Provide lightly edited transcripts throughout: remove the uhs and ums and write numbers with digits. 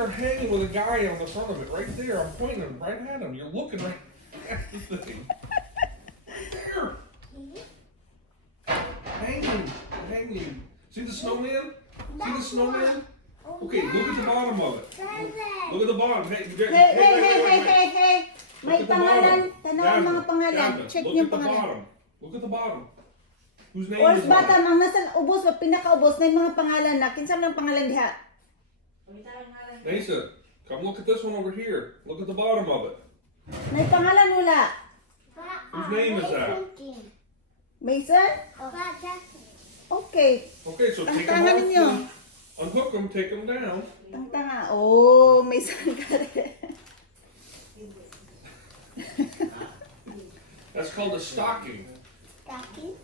are hanging with a guy on the front of it, right there. I'm pointing him right at him. You're looking right at the thing. There. Hanging. See the snowman? See the snowman? Okay, look at the bottom of it. Look at the bottom. Hey. May pangalan. Tanaw mga pangalan. Check yung pangalan. Look at the bottom. Whose name Or is bata, on it? mga nasa ubos, pinakaubos na yung mga pangalan na. Kinsa ng pangalan diha? Mason, come look at this one over here. Look at the bottom of it. May pangalan wala. Whose name is that? Mason? Okay. Okay, so take them Tangan off. ninyo. Unhook them, take them down. Tanga. Oh, Mason ka rin. That's called a stocking.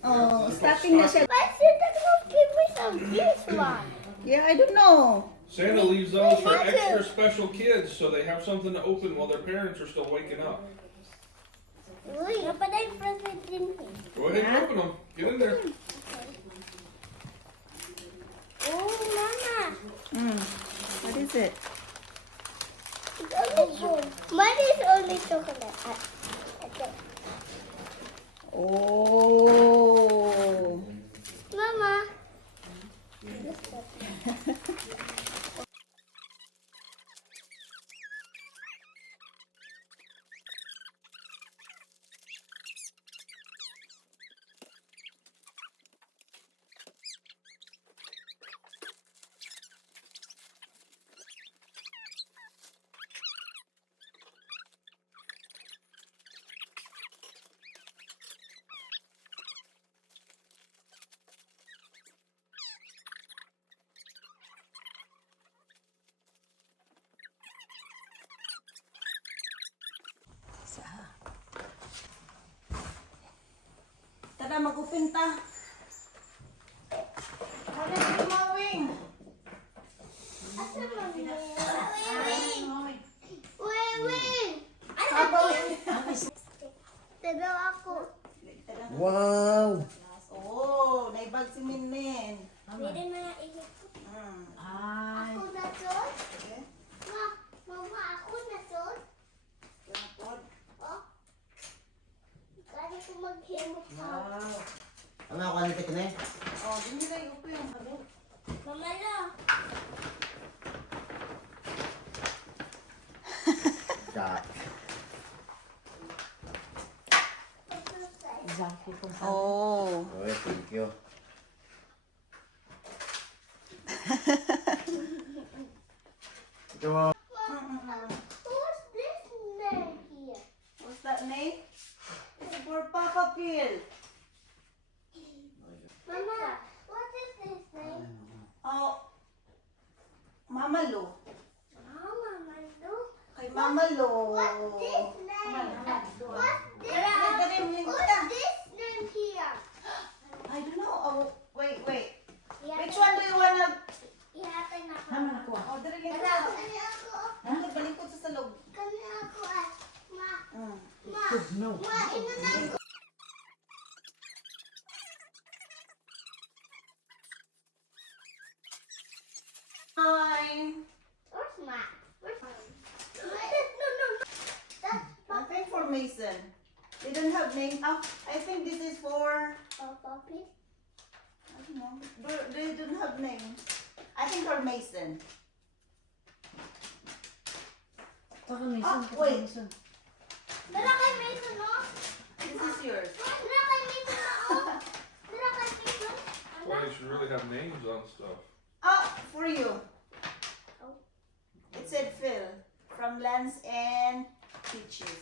Oh, stocking na siya. Why Santa Claus give me some this one? Yeah, I don't know. Santa leaves those for extra special kids so they have something to open while their parents are still waking up. Uy, but I present in here. Go ahead and open them. Get in there. Oh, Mama. What is it? Mine is only chocolate. Okay. Oh. Mama. Tara, mag-open ta. Ano yung mawing? Asa mami? Wait. Sabaw. Tagaw ako. Wow! Oh, naibag si Minmin. Pwede na ihip ko. Ay. Ako na to? Mama, ako na to? Oh? Kaya ko maghimot ka. Wow. Ano ako alitik na eh? Oh, din nila iupo yung halo. Mama lo. Jack. Oh. Okay, thank you. Ito mo. Who's this name here? What's that name? For Papa Phil. Mama, what is this name? Oh, Mama Lo. Mama, Mando. Kay Mama Lo. What's this name? What's this name here? I don't know. Oh, wait. Yeah. Which one do you wanna? Ihatay na ako. Oh, dali lang. Kani ako. Ano, balikod sa salog. Kani ako ah. Ma, Mm. ma, inanay ko. Hi. Where's Ma? Where's Ma? No. That's Nothing for Mason. They don't have name. Oh, I think this is for. Papa, please. I don't know. They don't have name. I think for Mason. Oh, wait. Dala kay Mason, no? This is yours. Dala kay Mason, no? Dala kay Mason. Well, they should really have names on stuff. Oh, for you. Oh. It said Phil from Lance and Peaches.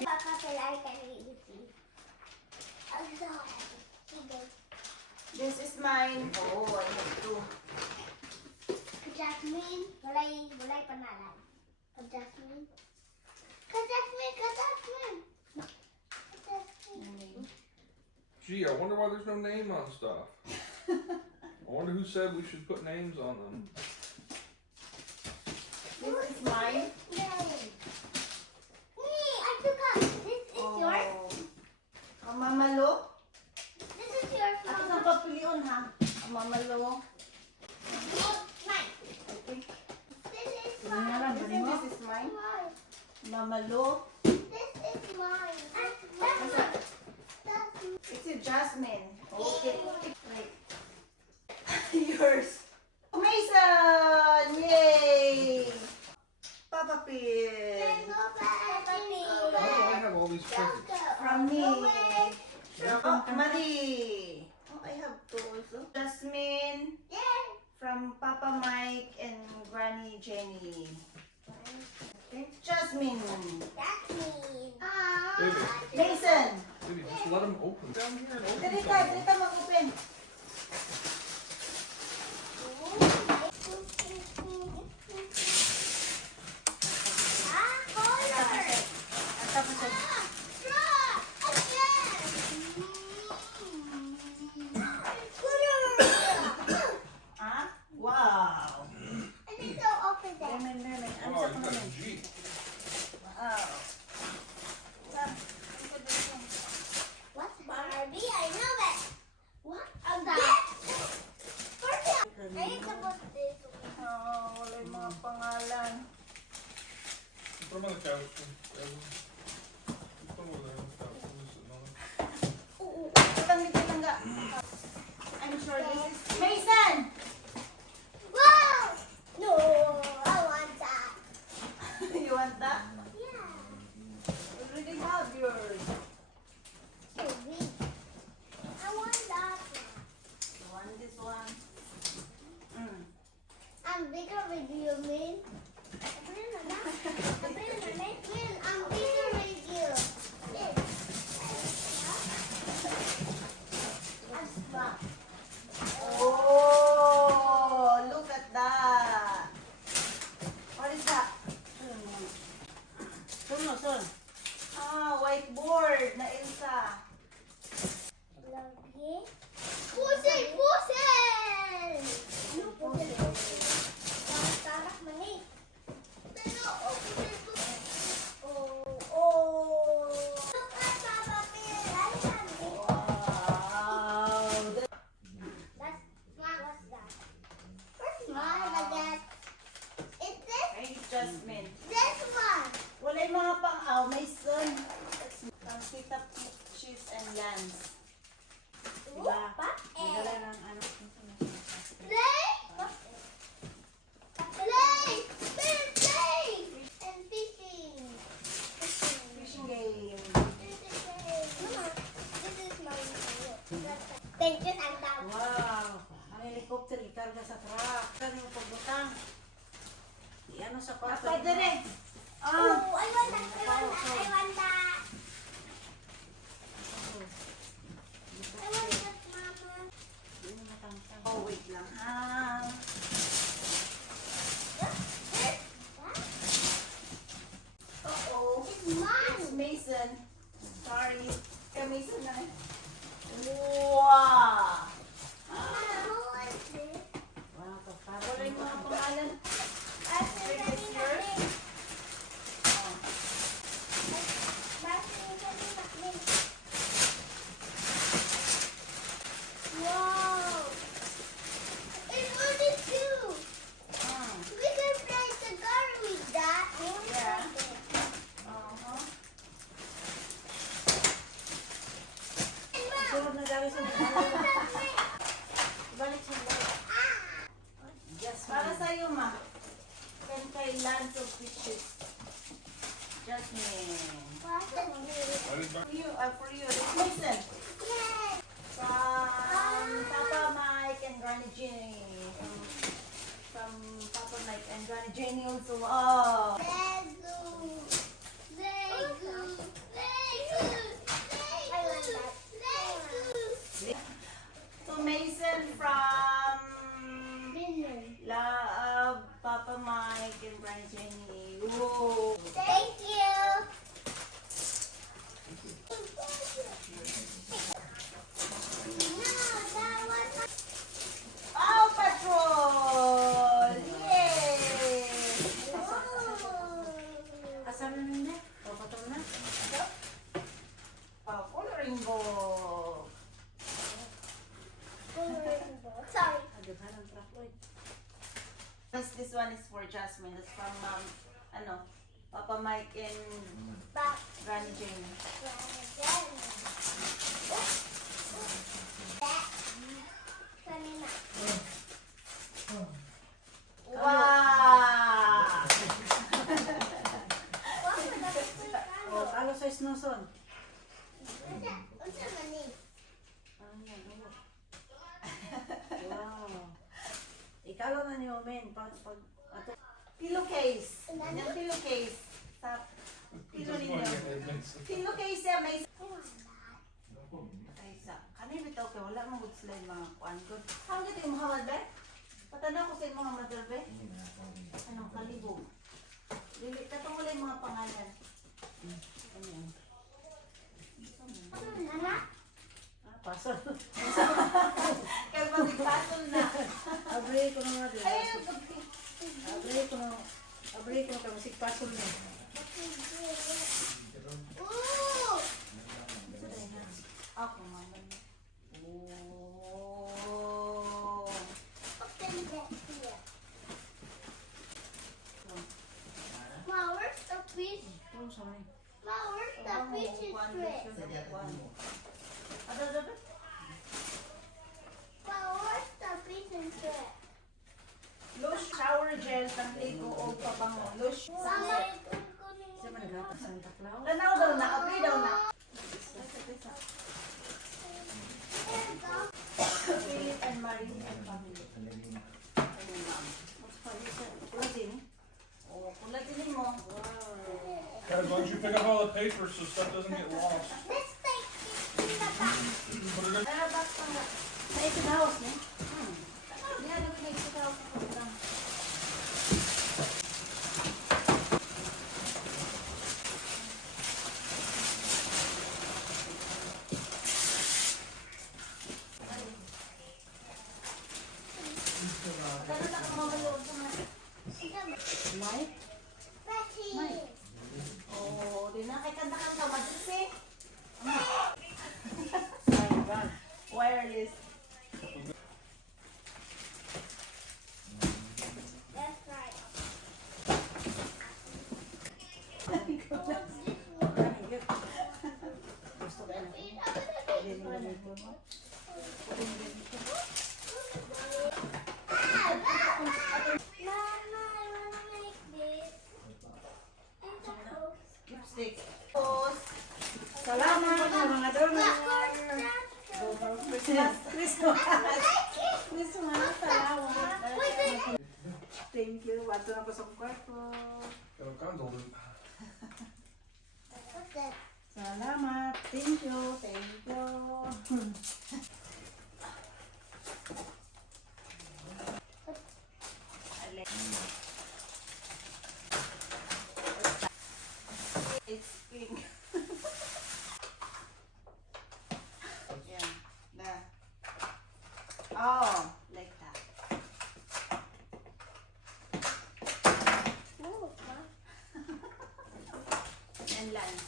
Papa, kailangan ka rin isi. Ano? Sige. This is mine. Oh, I have two. Jasmine, walay panalan. Jasmine. Gee, I wonder why there's no name on stuff. I wonder who said we should put names on them. This is mine. Yay. Me, I took out. This is yours. Ang mamalo. This is yours, Ako Mama. sa papilion ha. Ang mamalo. Oh, mine. Okay. Mama Lo. This is mine. What's that? That's It's a Jasmine. Okay. Wait. Yours. Mason! Yay! Papa Pig. Why do I have all these presents? From me. Oh, Marie. Oh, I have two also. Jasmine. From Papa Mike and Granny Jenny. Okay. Jasmine. Baby, Mason. baby, just let them open. Down here and open Dito, something. dito mag-open. At tapos ah? Wow. Lemon, lemon. Ano Oh, sa you got a lemon? Jeep. Wow. Saan? Ano ba dito? What's Barbie? I know that. What? That. I need to put this. Oh, wala yung mga pangalan. Put them on the couch. Put them over there on the couch. I'm just sitting on it. Kitang dito tangga. I'm sure this is Mason! Wow! No, I want that. You want that? Yeah. You already have yours. So big. I want that one. You want this one? Mm. I'm bigger with you, man. I'm bigger with you. Yes. That's fun. Oh, look at that. What is that? Sun. Ah, whiteboard na Elsa. Love you. Pussy! Pussy! Ano pussy? Tarak mani. Pero, oh, pussy. Oh. Look at Papa Pig. I have it. Wow. That's what's that? What's mine, I guess? Is this Hey, Jasmine. this one? Wala yung mga pang-aw. May sun. Ang sweet up cheese and lambs. Diba? May dala ng ano. Play! Play! Play! And fishing. Fishing game. This is my Thank you, Santa. Wow. Ang helicopter ikarga sa truck. Kano yung pagbutang? Ano sa kwarto? Pwede rin. Oh, I want that. I want that. I want that. I want that, Mama. Oh, wait lang ha. Uh-oh. It's mine. It's Mason. Sorry. Kaya Mason na. Wow. Mama, who is this? Wala yung mga pangalan. Wow! It's only two. We can play together with that. Yeah. Uh-huh. Sunod na dami sa balik sa balik. Yes, para sa'yo, ma. Can kay Lands of Fishes. Jasmine. I didn't buy- For you. It's Mason. Yay! From Papa Mike and Granny Jenny. From Papa Mike and Granny Jenny also. Oh. Lego. Lego. Lego. I want that. Lego. So Mason from Papa Mike and Granny Jenny. Whoa. Thank you. No, that was Paw Patrol! Yay! Asan na nila? Paw Patrol na? Paw Coloring Book. Sorry. This one is for Jasmine. That's from Papa Mike and Back. Granny Jane. Wow! Oh, talo sa snuson. Wow. Ikalo na niyo, men. Ato. Pillowcase. Yung pillowcase. Sa pillow ninyo. Pillowcase yan. May isa. Kanina bitaw ka. Wala mong good slide mga kuan ko. Saan ka yung Muhammad be? Patanaw ko sa yung Muhammad be? Anong kalibog? Lili, katong wala yung mga pangalan. Ano yan? Pasol. Kaya pasol na. Abri ko na nga din. Ayun, Abri ko na kami pasol na. ako mama. Oh. Ma, where's the fish? Oh, sorry. Ma, where's the fish is straight? Ada. Ma, where's the fish is straight? Lotion shower gel pang-ligo o pabango. Lotion. Mama, Siya man naghatag Santa Claus. Tanaw daw na, okay daw na. Philip and Marie and family. Ayun ma'am. Kulatin. Oh, kulatin mo. As long as you pick up all the paper so stuff doesn't get lost. let's take it in the back. Put it in. Ano ba ito? Sa ito na house niya? Diyan, ano na ito na house niya? Mike? Betty. Oh, di na kay kanta-kanta madris eh. Ay, ba? Wireless. That's right. Ay, yun. Gusto ka na. Hindi mo na dito mo. Mama, I wanna make this. Lipstick. Tapos, Salamat sa mga donor. Christmas. Christmas. Christmas. Salamat. Thank you. Wato na po sa kwarto. Got a candle. What's that? Salamat. Thank you. Thank you. It's pink. Yeah. Na. Oh, like that. Ooh, huh? And lines.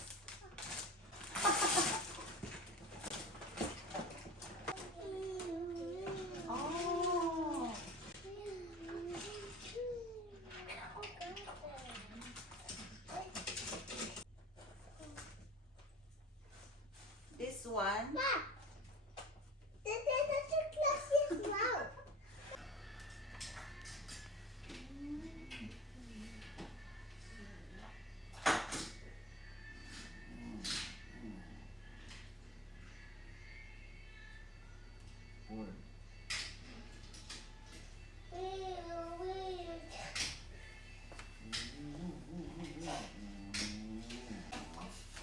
Oh. This one. Ma, this is such a classy flower.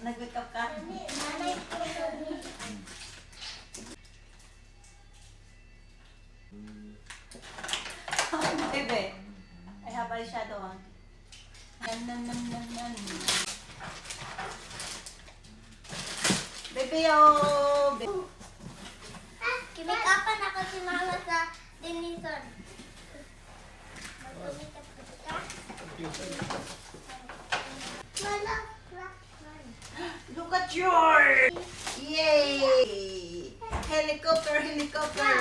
Nag-wake up ka? Nanay ko sabi. Bebe, I have eyeshadow on. Nan. Bebe, oh! Kinikapan ako si Mama sa Denison. Mag-makeup ka? Mala, Look at yours! Yay! Helicopter! Helicopter!